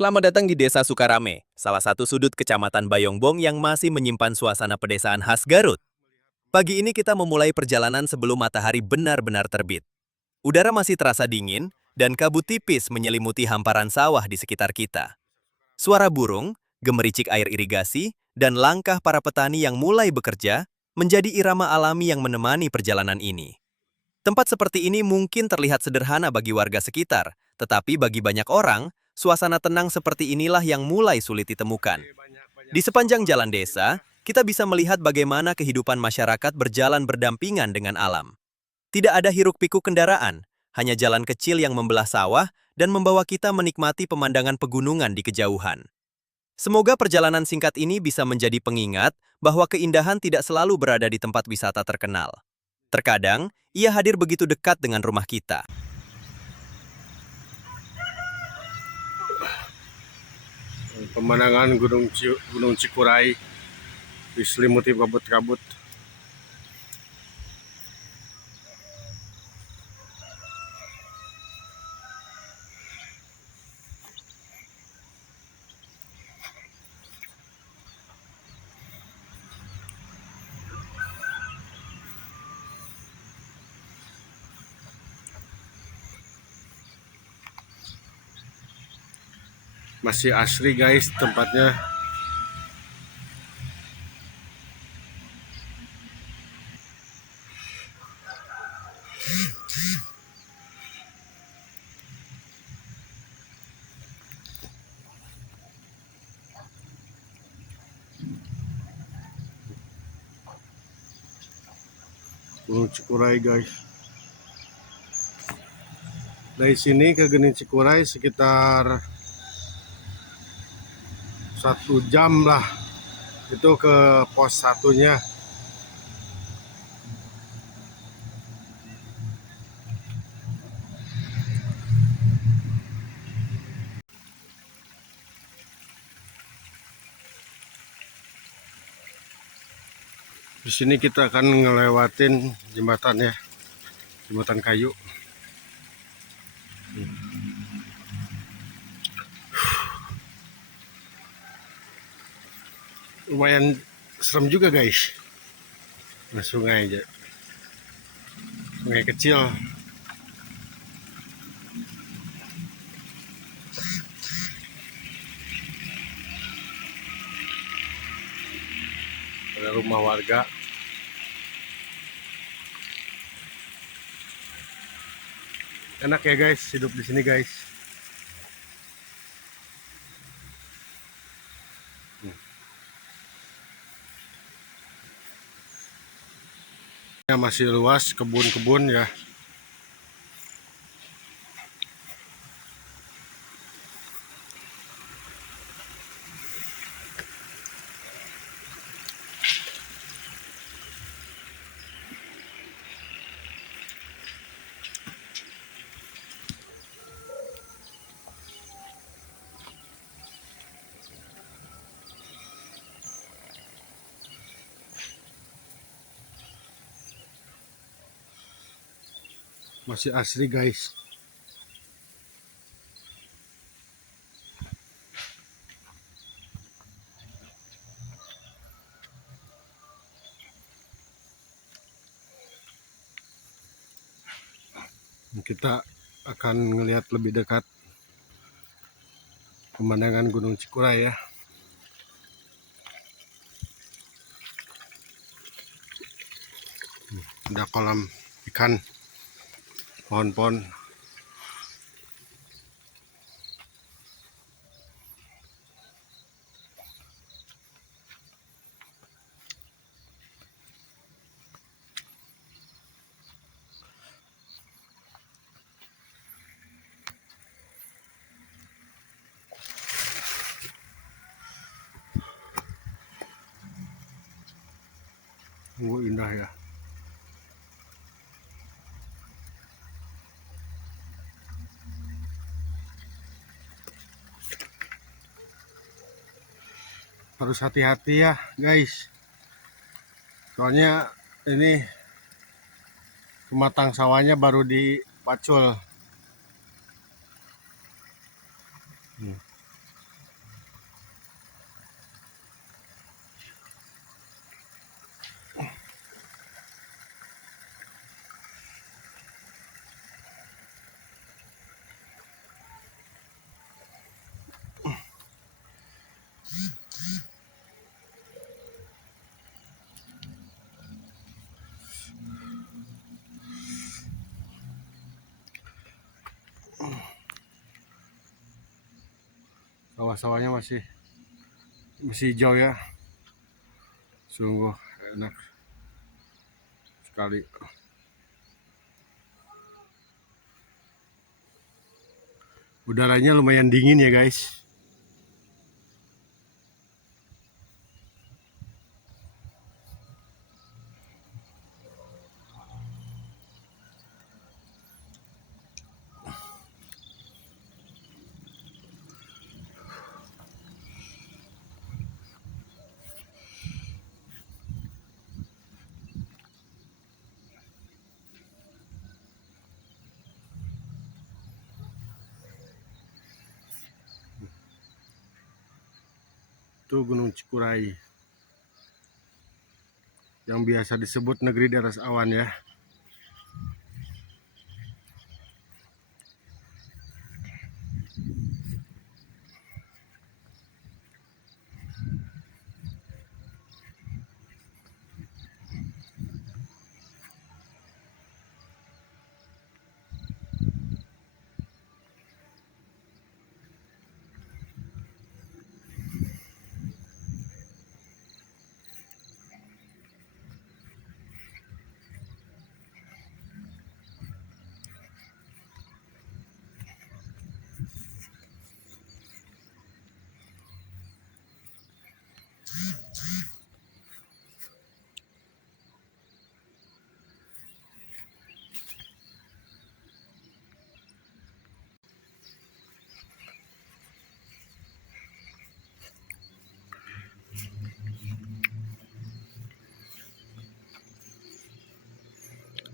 Selamat datang di Desa Sukarame, salah satu sudut Kecamatan Bayongbong yang masih menyimpan suasana pedesaan khas Garut. Pagi ini kita memulai perjalanan sebelum matahari benar-benar terbit. Udara masih terasa dingin, dan kabut tipis menyelimuti hamparan sawah di sekitar kita. Suara burung, gemericik air irigasi, dan langkah para petani yang mulai bekerja menjadi irama alami yang menemani perjalanan ini. Tempat seperti ini mungkin terlihat sederhana bagi warga sekitar, tetapi bagi banyak orang, suasana tenang seperti inilah yang mulai sulit ditemukan. Di sepanjang jalan desa, kita bisa melihat bagaimana kehidupan masyarakat berjalan berdampingan dengan alam. Tidak ada hiruk-pikuk kendaraan, hanya jalan kecil yang membelah sawah dan membawa kita menikmati pemandangan pegunungan di kejauhan. Semoga perjalanan singkat ini bisa menjadi pengingat bahwa keindahan tidak selalu berada di tempat wisata terkenal. Terkadang, ia hadir begitu dekat dengan rumah kita. Pemandangan Gunung Cikuray diselimuti kabut-kabut. Masih asri guys tempatnya. Gunung Cikuray guys. Dari sini ke Gunung Cikuray sekitar 1 jam lah. Itu ke pos satunya. Di sini kita akan ngelewatin jembatan ya, jembatan kayu. Lumayan serem juga guys. Nah, sungai aja, sungai kecil. Ada rumah warga. Enak ya guys, hidup di sini guys. Ya, masih luas kebun-kebun ya. Masih asri guys. Kita akan melihat lebih dekat pemandangan Gunung Cikuray ya. Ada kolam ikan, pohon-pohon. Indah ya. Harus hati-hati ya guys. Soalnya ini pematang sawahnya baru dipacul. Sawah-sawahnya masih hijau ya. Sungguh enak sekali. Udaranya lumayan dingin ya guys. Itu Gunung Cikuray yang biasa disebut negeri di atas awan ya.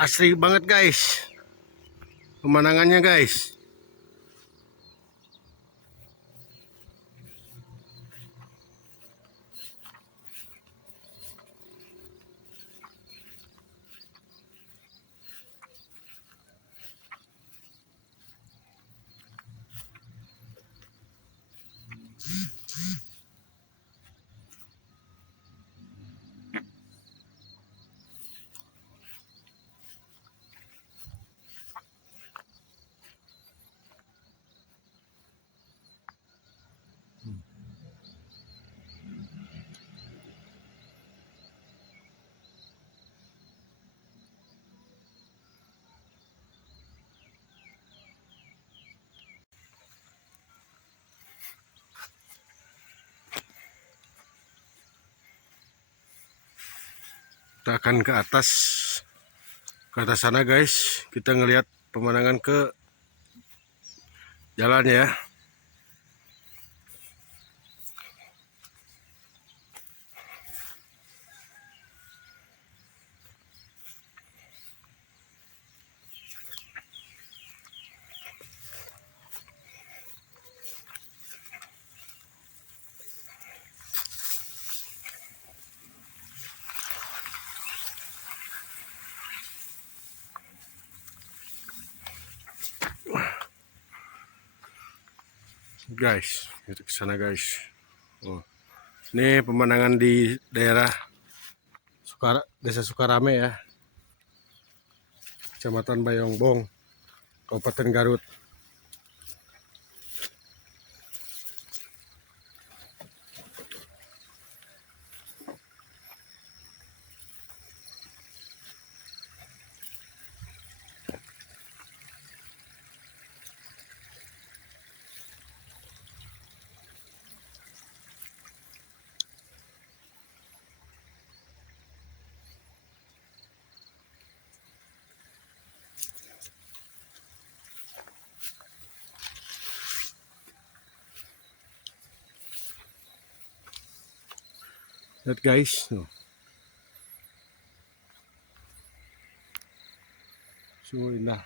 Asri banget guys pemandangannya guys. Kita akan ke atas sana guys. Kita ngelihat pemandangan ke jalan ya. Guys, kita ke sana guys. Oh. Ini pemandangan di daerah Desa Sukarame ya. Kecamatan Bayongbong, Kabupaten Garut. Lihat guys, sungguh indah.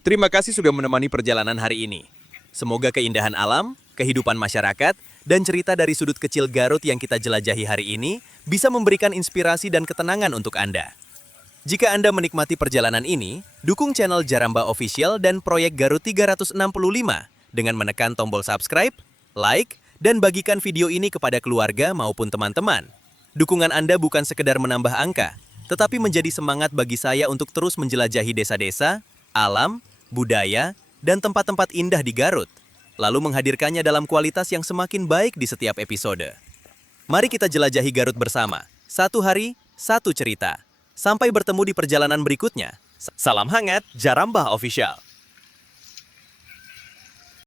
Terima kasih sudah menemani perjalanan hari ini. Semoga keindahan alam, kehidupan masyarakat, dan cerita dari sudut kecil Garut yang kita jelajahi hari ini bisa memberikan inspirasi dan ketenangan untuk Anda. Jika Anda menikmati perjalanan ini, dukung channel Jaramba Official dan proyek Garut 365 dengan menekan tombol subscribe, like, dan bagikan video ini kepada keluarga maupun teman-teman. Dukungan Anda bukan sekedar menambah angka, tetapi menjadi semangat bagi saya untuk terus menjelajahi desa-desa, alam, budaya, dan tempat-tempat indah di Garut, lalu menghadirkannya dalam kualitas yang semakin baik di setiap episode. Mari kita jelajahi Garut bersama. Satu hari, satu cerita. Sampai bertemu di perjalanan berikutnya. Salam hangat, Jaramba Official.